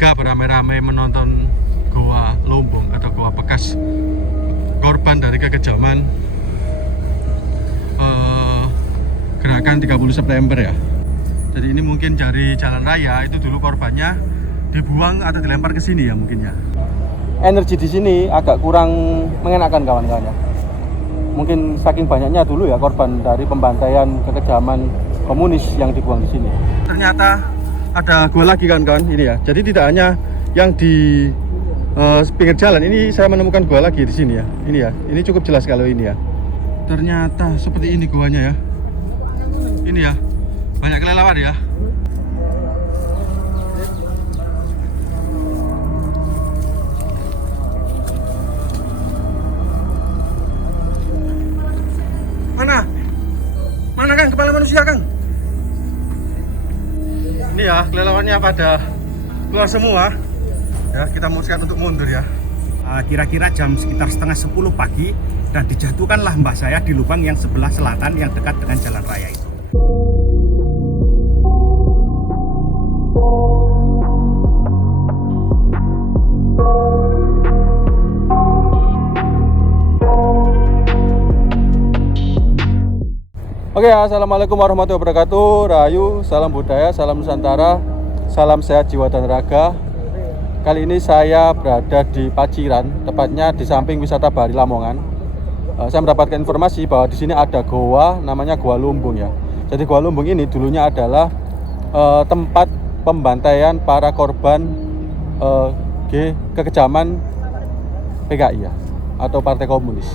warga beramai-ramai menonton Goa Lumbung atau goa bekas korban dari kekejaman gerakan 30 September ya. Jadi ini mungkin dari jalan raya itu dulu korbannya dibuang atau dilempar ke sini ya mungkin ya. Energi di sini agak kurang mengenakan kawan-kawan ya. Mungkin saking banyaknya dulu ya korban dari pembantaian kekejaman komunis yang dibuang di sini. Ternyata ada gua lagi kawan-kawan ini ya. Jadi tidak hanya yang di pinggir jalan, ini saya menemukan gua lagi di sini ya. Ini ya, ini cukup jelas kalau ini ya. Ternyata seperti ini guanya ya. Ini ya, banyak kelelawar ya. Mana Kang, kepala manusia Kang? Ini ya, kelelawarnya pada keluar semua. Ya, kita mutuskan untuk mundur ya. Kira-kira jam sekitar setengah 10 pagi dan dijatuhkanlah mbah saya di lubang yang sebelah selatan yang dekat dengan jalan raya itu. Oke, assalamualaikum warahmatullahi wabarakatuh. Rahayu, salam budaya, salam Nusantara, salam sehat jiwa dan raga. Kali ini saya berada di Paciran, tepatnya di samping wisata Bahari Lamongan. Saya mendapatkan informasi bahwa di sini ada goa, namanya Goa Lumbung ya. Jadi Goa Lumbung ini dulunya adalah tempat pembantaian para korban kekejaman PKI ya, atau Partai Komunis.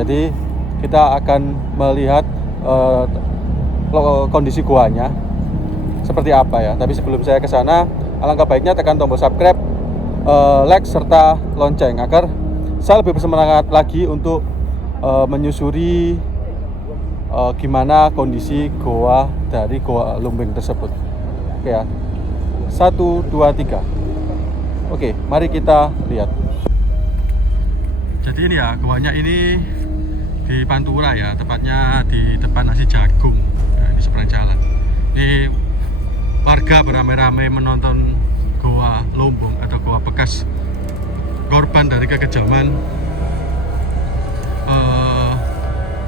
Jadi kita akan melihat kondisi goanya seperti apa ya. Tapi sebelum saya ke sana, alangkah baiknya tekan tombol subscribe, like serta lonceng agar saya lebih bersemangat lagi untuk menyusuri gimana kondisi goa dari Goa Lumbung tersebut. Oke ya. 1, 2, 3. Oke, mari kita lihat. Jadi ini ya, goanya ini di Pantura ya, tepatnya di depan Nasi Jagung. Nah, ini seberang jalan. Ini warga beramai-ramai menonton Goa Lumbung atau goa bekas korban dari kekejaman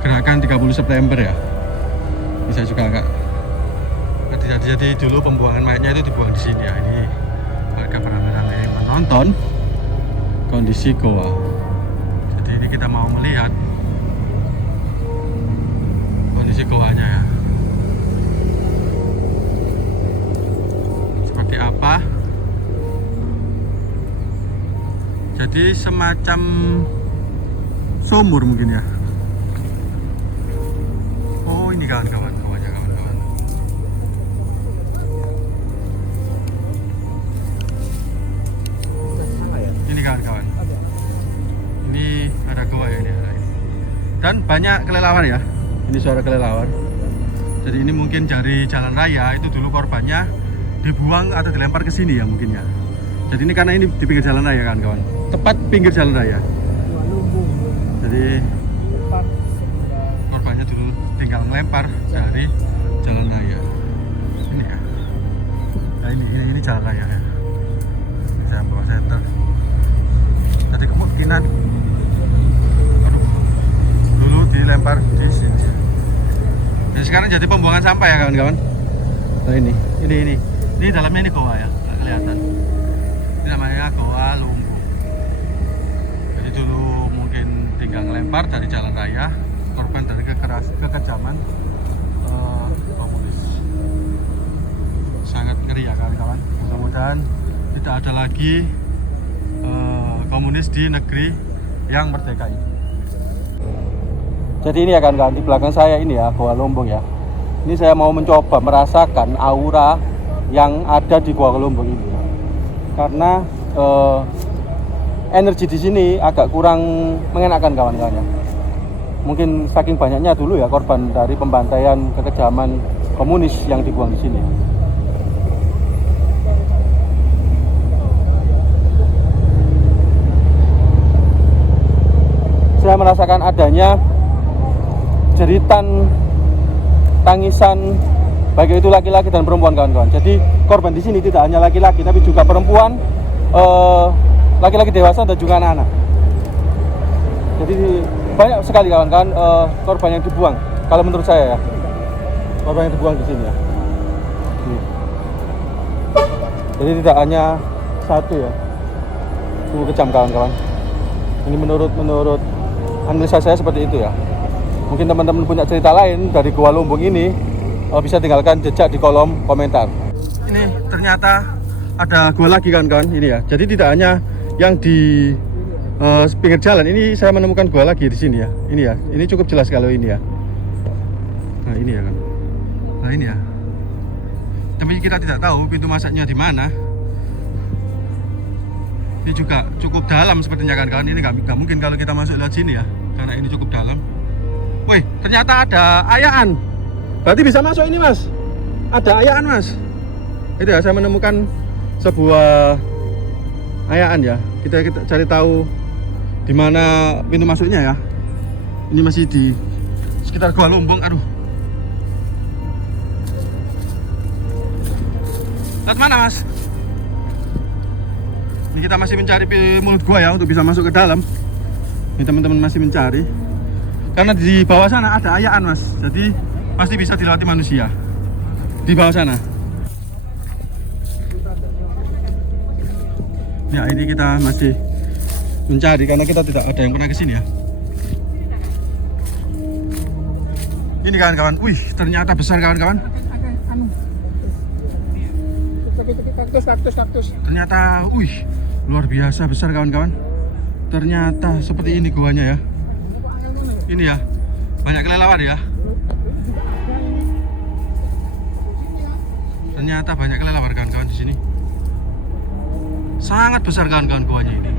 gerakan 30 September ya. Ini saya juga agak jadi dulu pembuangan mayatnya itu dibuang di sini ya. Ini warga beramai-ramai menonton kondisi goa. Jadi ini kita mau melihat kondisi goanya ya, seperti apa. Jadi semacam sumur mungkin ya. Oh, ini kawan-kawan, goanya kawan-kawan. Ini kawan-kawan, ini ada goa ya ini. Dan banyak kelelawar ya. Ini suara kelelawar. Jadi ini mungkin dari jalan raya itu dulu korbannya dibuang atau dilempar ke sini ya mungkin ya. Jadi ini karena ini di pinggir jalan raya kan kawan, tepat pinggir jalan raya. Jadi korbannya dulu tinggal melempar dari jalan raya. Ini ya. Nah ini jalan raya ya. Ini saya bawa senter. Jadi kemungkinan dulu dilempar di sini. Jadi sekarang jadi pembuangan sampah ya kawan-kawan. Nah ini dalamnya ini goa ya, nggak kelihatan. Ini namanya Goa Lumbung. Jadi dulu mungkin tinggal ngelempar dari jalan raya, korban dari kekejaman komunis. Sangat ngeri ya kawan-kawan. Mudah-mudahan tidak ada lagi komunis di negeri yang merdeka ini. Jadi ini ya kawan-kawan, di belakang saya ini ya Goa Lumbung ya. Ini saya mau mencoba merasakan aura yang ada di Goa Lumbung ini ya. Karena energi di sini agak kurang mengenakan kawan-kawan ya. Mungkin saking banyaknya dulu ya korban dari pembantaian kekejaman komunis yang dibuang di sini. Saya merasakan adanya jeritan tangisan baik itu laki-laki dan perempuan kawan-kawan. Jadi korban di sini tidak hanya laki-laki tapi juga perempuan, laki-laki dewasa dan juga anak-anak. Jadi banyak sekali kawan-kawan korban yang dibuang. Kalau menurut saya ya, korban yang dibuang di sini ya. Jadi tidak hanya satu ya, sungguh kejam kawan-kawan. Ini menurut analisa saya seperti itu ya. Mungkin teman-teman punya cerita lain dari Gua Lumbung ini, bisa tinggalkan jejak di kolom komentar. Ini ternyata ada gua lagi kawan-kawan ini ya. Jadi tidak hanya yang di pinggir jalan, ini saya menemukan gua lagi di sini ya. Ini ya, ini cukup jelas kalau ini ya. Nah ini ya kan. Nah ini ya. Tapi kita tidak tahu pintu masuknya di mana. Ini juga cukup dalam sepertinya kan kawan. Ini nggak mungkin kalau kita masuk lewat sini ya, karena ini cukup dalam. Woi, ternyata ada ayaan. Berarti bisa masuk ini mas. Ada ayaan mas. Itu ya, saya menemukan sebuah ayaan ya. Kita cari tahu di mana pintu masuknya ya. Ini masih di sekitar Gua Lumbung. Aduh. Lihat mana mas? Ini kita masih mencari mulut gua ya untuk bisa masuk ke dalam. Ini teman-teman masih mencari. Karena di bawah sana ada ayaan mas. Jadi pasti bisa dilewati manusia. Di bawah sana. Ya ini kita masih mencari karena kita tidak ada yang pernah kesini ya. Ini kawan-kawan. Wih, ternyata besar kawan-kawan. Kaktus. Ternyata, wih, luar biasa besar kawan-kawan. Ternyata seperti ini guanya ya. Ini ya, banyak kelelawar ya. Ternyata banyak kelelawar kawan-kawan di sini. Sangat besar kawan-kawan guanya ini.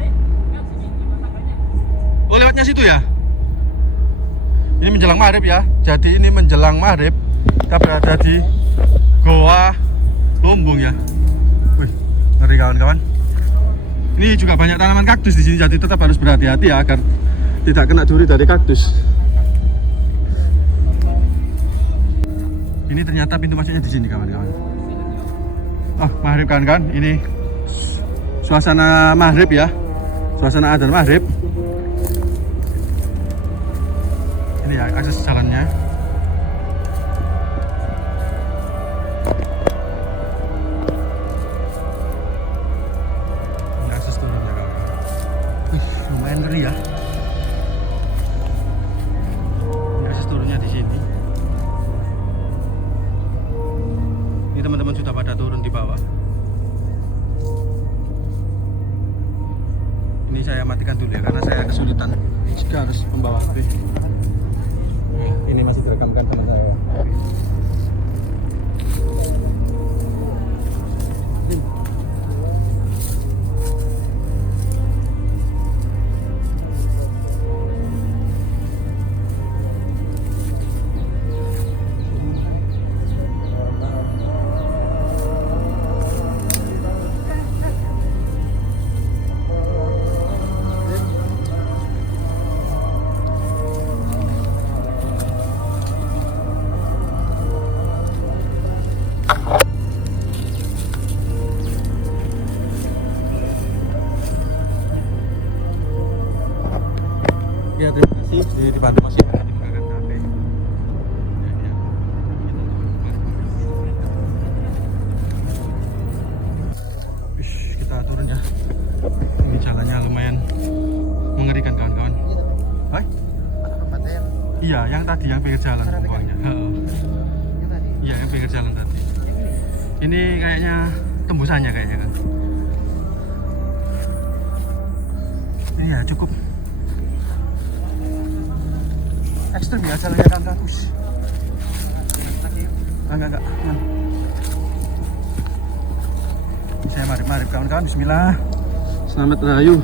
Oh lewatnya situ ya. Ini menjelang maghrib ya. Jadi ini menjelang maghrib kita berada di Gua Lumbung ya. Wih, ngeri kawan-kawan. Ini juga banyak tanaman kaktus di sini, jadi tetap harus berhati-hati ya agar tidak kena duri dari kaktus. Ini ternyata pintu masuknya di sini kawan-kawan. Oh, maghrib kawan-kawan. Ini suasana maghrib ya. Suasana adzan maghrib. Ini ya akses jalannya. Lumayan ngeri ya. Ini akses turunnya di sini. Ini teman-teman sudah pada turun di bawah. Ini saya matikan dulu ya karena saya kesulitan jika harus membawa HP. Ini masih direkamkan teman saya. Ya terima kasih sudah dibantu Mas ya menggunakan HP. Kita turun ya. Ini jalannya lumayan mengerikan kawan-kawan. Hai? Iya, yang tadi yang pinggir jalan pokoknya. Iya, yang pinggir jalan tadi. Ini kayaknya tembusannya kayaknya kan. Ini ya cukup ekstrem ya jalannya kan bagus. Enggak. Saya mari kawan-kawan, bismillah. Selamat rayu.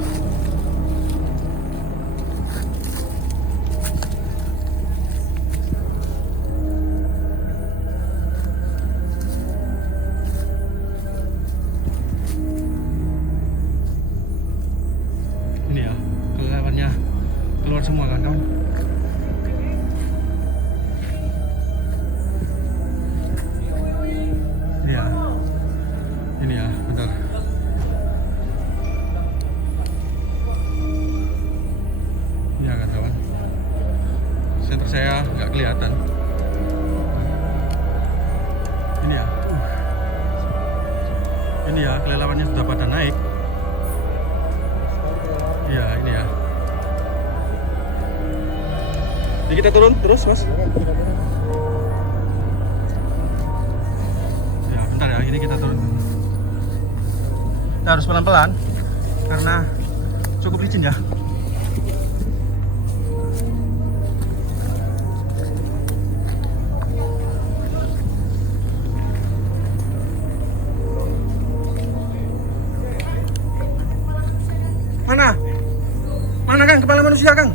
Ini ya, kelelawannya keluar semua kawan-kawan. kelelawannya sudah pada naik. Iya, ini ya. Jadi kita turun terus, Mas. Ya, bentar ya, ini kita turun. Kita harus pelan-pelan karena cukup licin ya. Mana? Mana Kang? Kepala manusia Kang?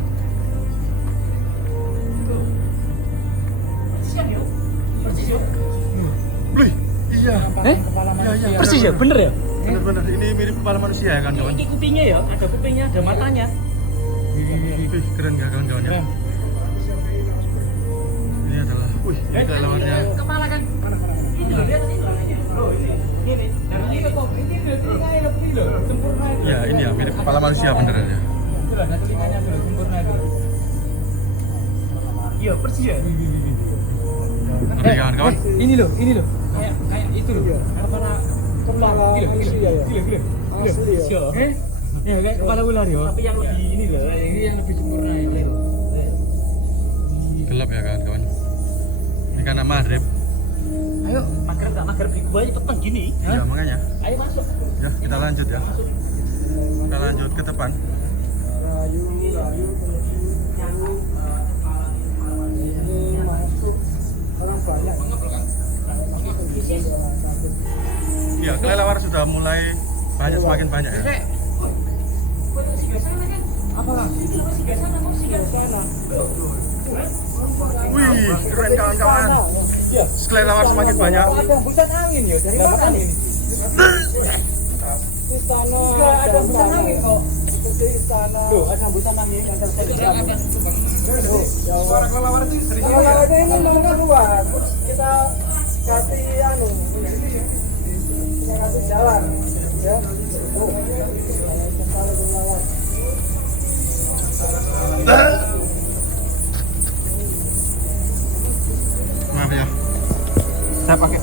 Wih, iya. Iya. Persis ya, bener ya? Bener-bener, ini mirip kepala manusia ya kawan-kawan. Ini kupingnya ya, ada kupingnya, ada matanya. Wih, keren ya kawan-kawan ya. Ini adalah, wih, ini kelelawannya. Kepala kan? Ini loh, lihat ini loh. Oh, ini. Dan ini kok, ini loh, sempurna itu. Ya, ini ya, mirip kepala manusia beneran ya. Itu loh, ada telinganya tuh, sempurna itu. Iya, persis ya? Oke kawan-kawan. Ini loh. Kayak itu loh. Kepala manusia ya? Gila. Asli ya? Ya, kayak kepala ular ya. Tapi yang lebih ini loh, ini yang lebih sempurna ini. Gelap ya kawan-kawan. Ini karena maghrib. Ayo, maghrib di gua cepet gini. Ya makanya. Ayo masuk. Ya, kita lanjut ya. Kita lanjut ke depan. Ya, kelelawar sudah mulai semakin banyak ya. Wih, keren kawan-kawan. Kelelawar semakin banyak. Ada hembusan angin ya dari mana ini? Istana. Ada hembusan angin kok. Istana. Loh, ada hembusan angin yang terjadi. Suara kelelawar itu sering. Kelelawar ini mau keluar. Kita kasih kasih jalan ya. Maaf ya. Saya pakai.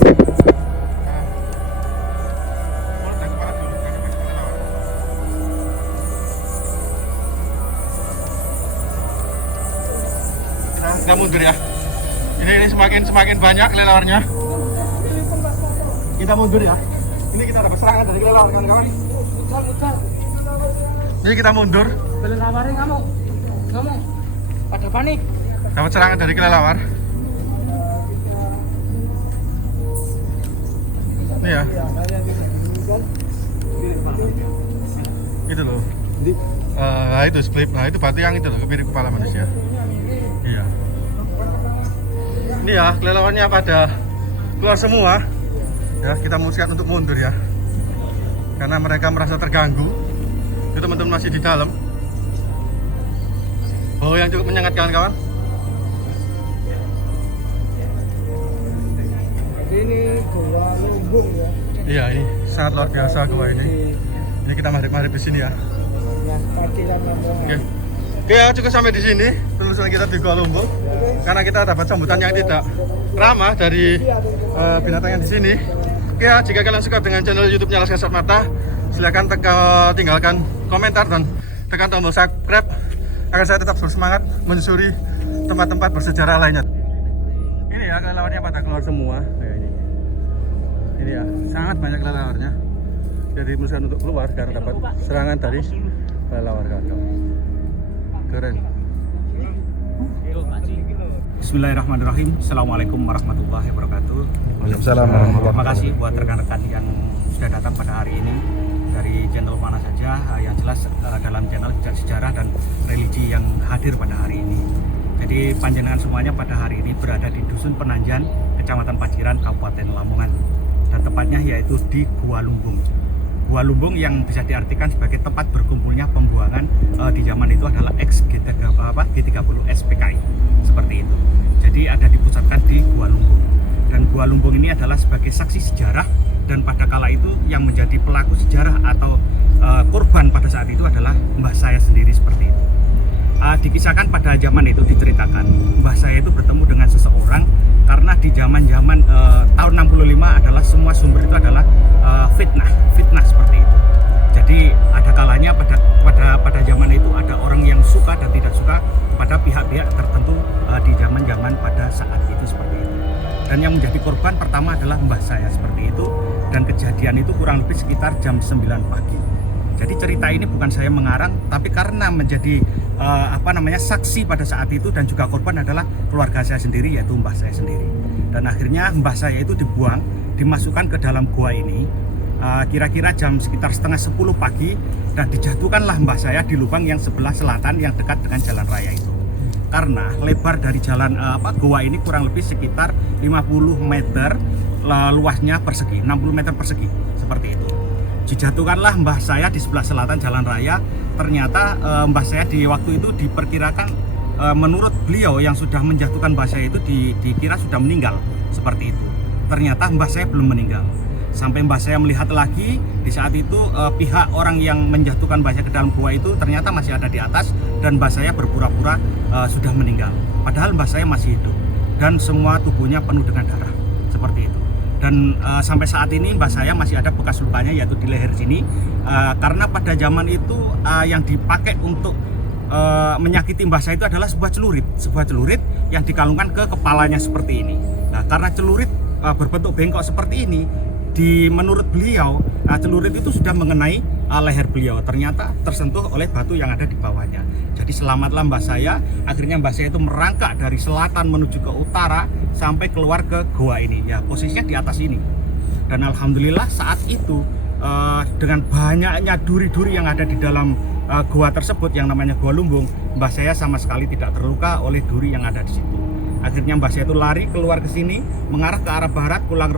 Kita mundur ya. Ini semakin banyak kelelawarnya. Kita mundur ya. Ini kita dapat serangan dari kelelawar kawan-kawan. Ini kita mundur. Kelelawar ngamuk. Pada panik. Dapat serangan dari kelelawar. Ini ya. Itu loh. Itu split. Nah, itu batu yang itu loh, mirip kepala manusia. Iya. Ini ya, kelelawarnya pada keluar semua. Ya, kita mutuskan untuk mundur ya. Karena mereka merasa terganggu. Itu teman-teman masih di dalam. Oh, yang cukup menyengat kawan-kawan. Ini gua lumbung ya. Iya, ini sangat luar biasa gua ini. Ini kita maghrib di sini ya. Nah, parkiran Oke. Oke ya, cukup sampai di sini telusuri kita di Gua Lumbung. Karena kita dapat sambutan yang tidak ramah dari binatang yang di sini. Oke ya, jika kalian suka dengan channel YouTube-nya Las Kasat Mata, silakan tinggalkan komentar dan tekan tombol subscribe agar saya tetap bersemangat menyusuri tempat-tempat bersejarah lainnya. Ini ya, kelelawarnya pada keluar semua kayak ini. Ini ya, sangat banyak kelelawarnya. Jadi memutuskan untuk keluar karena dapat serangan dari kelelawar kawan-kawan. Keren. Bismillahirrahmanirrahim. Assalamualaikum warahmatullahi wabarakatuh. Waalaikumsalam. Terima kasih buat rekan-rekan yang sudah datang pada hari ini dari channel mana saja. Yang jelas dalam channel Jejak Sejarah dan Religi yang hadir pada hari ini. Jadi panjenengan semuanya pada hari ini berada di Dusun Penanjan, Kecamatan Paciran, Kabupaten Lamongan. Dan tepatnya yaitu di Gua Lumbung. Gua Lumbung yang bisa diartikan sebagai tempat berkumpulnya pembuangan di zaman itu adalah G30 SPKI seperti itu. Jadi ada dipusatkan di Gua Lumbung. Dan Gua Lumbung ini adalah sebagai saksi sejarah, dan pada kala itu yang menjadi pelaku sejarah atau korban pada saat itu adalah mbah saya sendiri seperti itu. Dikisahkan pada zaman itu diceritakan mbah saya itu bertemu dengan seseorang karena di zaman-zaman tahun 65 adalah semua sumber itu adalah fitnah seperti itu. Jadi ada kalanya pada zaman itu ada orang yang suka dan tidak suka kepada pihak-pihak tertentu di zaman-zaman pada saat itu seperti itu. Dan yang menjadi korban pertama adalah mbah saya seperti itu, dan kejadian itu kurang lebih sekitar jam 9 pagi. Jadi cerita ini bukan saya mengarang, tapi karena menjadi saksi pada saat itu dan juga korban adalah keluarga saya sendiri, yaitu mbah saya sendiri. Dan akhirnya mbah saya itu dibuang, dimasukkan ke dalam gua ini kira-kira jam sekitar setengah 10 pagi, dan dijatuhkanlah mbah saya di lubang yang sebelah selatan yang dekat dengan jalan raya itu. Karena lebar dari jalan gua ini kurang lebih sekitar 50 meter, luasnya persegi 60 meter persegi seperti itu. Dijatuhkanlah mbah saya di sebelah selatan jalan raya. Ternyata mbah saya di waktu itu diperkirakan menurut beliau yang sudah menjatuhkan mbah saya itu dikira sudah meninggal seperti itu. Ternyata mbah saya belum meninggal. Sampai mbah saya melihat lagi di saat itu pihak orang yang menjatuhkan mbah saya ke dalam gua itu ternyata masih ada di atas, dan mbah saya berpura-pura sudah meninggal. Padahal mbah saya masih hidup dan semua tubuhnya penuh dengan darah seperti itu. Dan sampai saat ini mbah saya masih ada bekas lukanya, yaitu di leher sini, karena pada zaman itu yang dipakai untuk menyakiti mbah saya itu adalah sebuah celurit yang dikalungkan ke kepalanya seperti ini. Nah, karena celurit berbentuk bengkok seperti ini, menurut beliau celurit itu sudah mengenai leher beliau, ternyata tersentuh oleh batu yang ada di bawahnya. Jadi selamatlah mbah saya. Akhirnya mbah saya itu merangkak dari selatan menuju ke utara sampai keluar ke gua ini, ya posisinya di atas ini. Dan alhamdulillah saat itu dengan banyaknya duri-duri yang ada di dalam gua tersebut yang namanya Gua Lumbung, mbah saya sama sekali tidak terluka oleh duri yang ada di situ. Akhirnya mbah saya itu lari keluar ke sini, mengarah ke arah barat kurang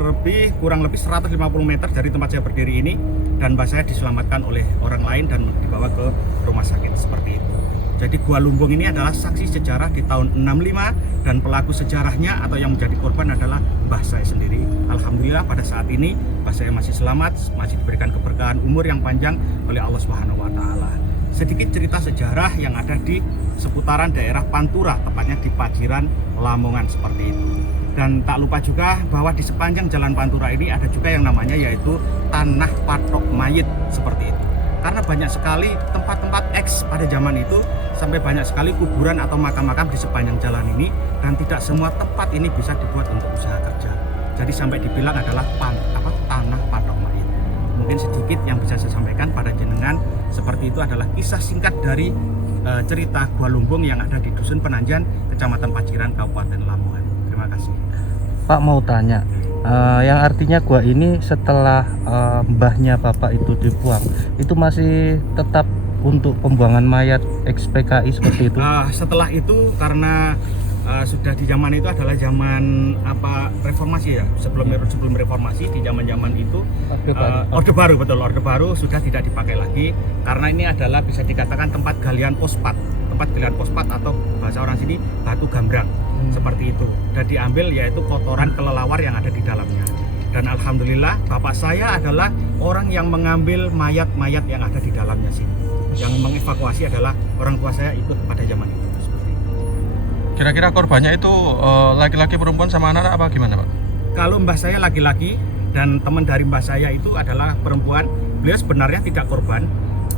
lebih 150 meter dari tempat saya berdiri ini, dan mbah saya diselamatkan oleh orang lain dan dibawa ke rumah sakit seperti itu. Jadi Gua Lumbung ini adalah saksi sejarah di tahun 65, dan pelaku sejarahnya atau yang menjadi korban adalah mbah saya sendiri. Alhamdulillah pada saat ini mbah saya masih selamat, masih diberikan keberkahan umur yang panjang oleh Allah Subhanahu wa taala. Sedikit cerita sejarah yang ada di seputaran daerah Pantura, tepatnya di Pajiran, Lamongan seperti itu. Dan tak lupa juga bahwa di sepanjang jalan Pantura ini ada juga yang namanya yaitu Tanah Patok Mayit seperti itu. Karena banyak sekali tempat-tempat eks pada zaman itu, sampai banyak sekali kuburan atau makam-makam di sepanjang jalan ini, dan tidak semua tempat ini bisa dibuat untuk usaha kerja. Jadi sampai dibilang adalah Tanah Patok Mayit. Mungkin sedikit yang bisa saya sampaikan pada jenengan, seperti itu adalah kisah singkat dari cerita Gua Lumbung yang ada di Dusun Penanjan, Kecamatan Pajiran, Kabupaten Lamongan. Terima kasih. Pak mau tanya, yang artinya gua ini setelah mbahnya bapak itu dibuang, itu masih tetap untuk pembuangan mayat ex-PKI seperti itu? Setelah itu karena sudah di zaman itu adalah zaman reformasi ya, sebelum reformasi, di zaman itu Orde Baru sudah tidak dipakai lagi, karena ini adalah bisa dikatakan tempat galian fosfat atau bahasa orang sini batu gambrang seperti itu, dan diambil yaitu kotoran kelelawar yang ada di dalamnya. Dan alhamdulillah bapak saya adalah orang yang mengambil mayat-mayat yang ada di dalamnya sini, yang mengevakuasi adalah orang tua saya ikut pada zaman itu. Kira-kira korbannya itu laki-laki, perempuan, sama anak-anak apa gimana, Pak? Kalau mbah saya laki-laki dan teman dari mbah saya itu adalah perempuan. Beliau sebenarnya tidak korban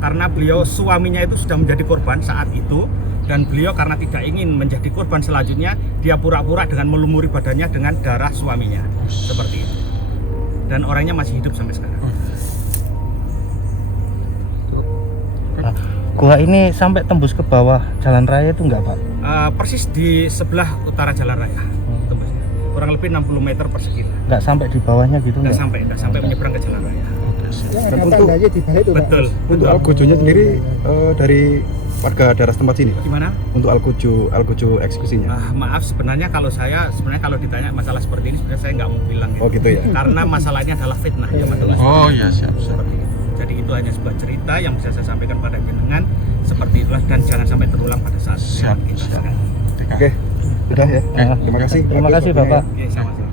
karena beliau suaminya itu sudah menjadi korban saat itu, dan beliau karena tidak ingin menjadi korban selanjutnya, dia pura-pura dengan melumuri badannya dengan darah suaminya seperti itu. Dan orangnya masih hidup sampai sekarang. Nah, gua ini sampai tembus ke bawah jalan raya itu enggak, Pak? Persis di sebelah utara jalan raya, tembusnya kurang lebih 60 meter persegi. Nggak sampai di bawahnya gitu? Nggak sampai menyeberang ke jalan raya. Dan untuk Betul. Untuk Alkujunya sendiri dari warga daerah setempat sini, Pak? Gimana? Untuk Alkuju eksekusinya? Maaf, sebenarnya kalau ditanya masalah seperti ini sebenarnya saya nggak mau bilang ya. Oh gitu ya? Karena masalahnya adalah fitnah ya, betul. Oh iya, siap. Seperti itu. Jadi itu hanya sebuah cerita yang bisa saya sampaikan pada jenengan seperti itulah, dan jangan sampai terulang pada saat Siap. kita sekarang. Oke, sudah ya. Terima kasih. Terima kasih, Bapak. Oke, sama-sama.